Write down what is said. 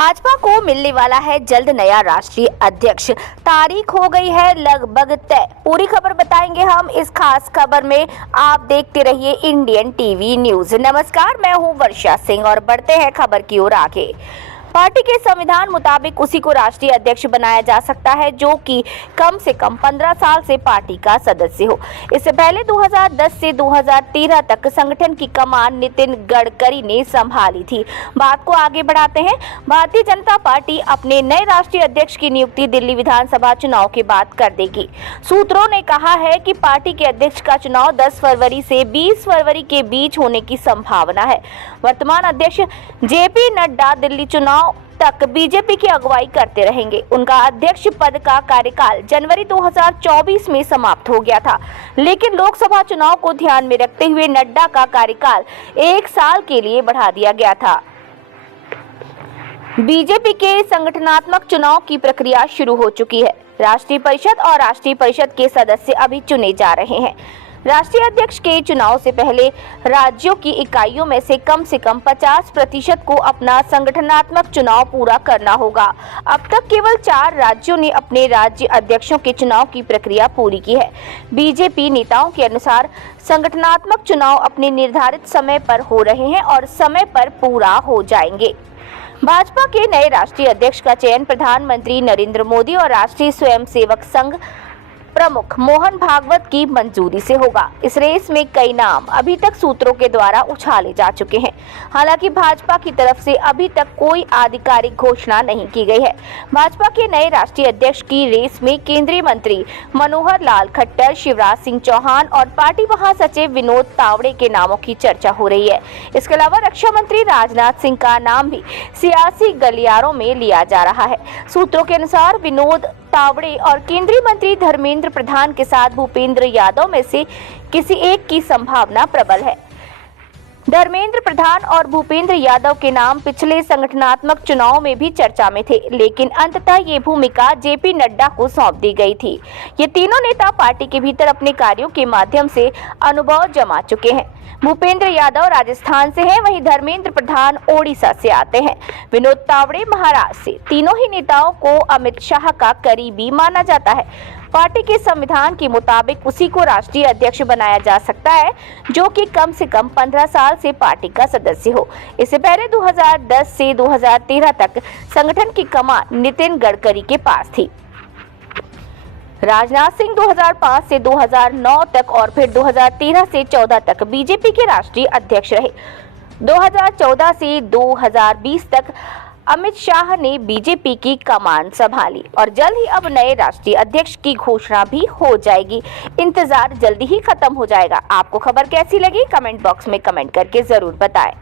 भाजपा को मिलने वाला है जल्द नया राष्ट्रीय अध्यक्ष। तारीख हो गई है लगभग तय। पूरी खबर बताएंगे हम इस खास खबर में। आप देखते रहिए इंडियन टीवी न्यूज। नमस्कार, मैं हूं वर्षा सिंह और बढ़ते हैं खबर की ओर आगे। पार्टी के संविधान मुताबिक उसी को राष्ट्रीय अध्यक्ष बनाया जा सकता है जो कि कम से कम 15 साल से पार्टी का सदस्य हो। इससे पहले 2010 से 2013 तक संगठन की कमान नितिन गडकरी ने संभाली थी। बात को आगे बढ़ाते हैं। भारतीय जनता पार्टी अपने नए राष्ट्रीय अध्यक्ष की नियुक्ति दिल्ली विधानसभा चुनाव के बाद कर देगी। सूत्रों ने कहा है कि पार्टी के अध्यक्ष का चुनाव 10 फरवरी से 20 फरवरी के बीच होने की संभावना है। वर्तमान अध्यक्ष जेपी नड्डा दिल्ली चुनाव तक बीजेपी की अगुवाई करते रहेंगे। उनका अध्यक्ष पद का कार्यकाल जनवरी 2024 में समाप्त हो गया था, लेकिन लोकसभा चुनाव को ध्यान में रखते हुए नड्डा का कार्यकाल 1 साल के लिए बढ़ा दिया गया था। बीजेपी के संगठनात्मक चुनाव की प्रक्रिया शुरू हो चुकी है। राष्ट्रीय परिषद और राष्ट्रीय परिषद के सदस्य अभी चुने जा रहे हैं। राष्ट्रीय अध्यक्ष के चुनाव से पहले राज्यों की इकाइयों में से कम 50% को अपना संगठनात्मक चुनाव पूरा करना होगा। अब तक केवल 4 राज्यों ने अपने राज्य अध्यक्षों के चुनाव की प्रक्रिया पूरी की है। बीजेपी नेताओं के अनुसार संगठनात्मक चुनाव अपने निर्धारित समय पर हो रहे हैं और समय पर पूरा हो जाएंगे। भाजपा के नए राष्ट्रीय अध्यक्ष का चयन प्रधानमंत्री नरेंद्र मोदी और राष्ट्रीय स्वयंसेवक संघ प्रमुख मोहन भागवत की मंजूरी से होगा। इस रेस में कई नाम अभी तक सूत्रों के द्वारा उछाले जा चुके हैं। हालांकि भाजपा की तरफ से अभी तक कोई आधिकारिक घोषणा नहीं की गई है। भाजपा के नए राष्ट्रीय अध्यक्ष की रेस में केंद्रीय मंत्री मनोहर लाल खट्टर, शिवराज सिंह चौहान और पार्टी महासचिव विनोद तावड़े के नामों की चर्चा हो रही है। इसके अलावा रक्षा मंत्री राजनाथ सिंह का नाम भी सियासी गलियारों में लिया जा रहा है। सूत्रों के अनुसार विनोद तावड़े और केंद्रीय मंत्री धर्मेंद्र प्रधान के साथ भूपेंद्र यादव में से किसी एक की संभावना प्रबल है। धर्मेंद्र प्रधान और भूपेंद्र यादव के नाम पिछले संगठनात्मक चुनाव में भी चर्चा में थे, लेकिन अंततः ये भूमिका जेपी नड्डा को सौंप दी गई थी। ये तीनों नेता पार्टी के भीतर अपने कार्यों के माध्यम से अनुभव जमा चुके हैं। भूपेंद्र यादव राजस्थान से हैं, वहीं धर्मेंद्र प्रधान ओडिशा से आते हैं। विनोद तावड़े महाराष्ट्र से। तीनों ही नेताओं को अमित शाह का करीबी माना जाता है। पार्टी के संविधान के मुताबिक उसी को राष्ट्रीय अध्यक्ष बनाया जा सकता है जो कि कम से कम 15 साल से पार्टी का सदस्य हो। इससे पहले 2010 से 2013 तक संगठन की कमान नितिन गडकरी के पास थी। राजनाथ सिंह 2005 से 2009 तक और फिर 2013 से 14 तक बीजेपी के राष्ट्रीय अध्यक्ष रहे। 2014 से 2020 तक अमित शाह ने बीजेपी की कमान संभाली और जल्द ही अब नए राष्ट्रीय अध्यक्ष की घोषणा भी हो जाएगी। इंतजार जल्दी ही खत्म हो जाएगा। आपको खबर कैसी लगी? कमेंट बॉक्स में कमेंट करके जरूर बताएं।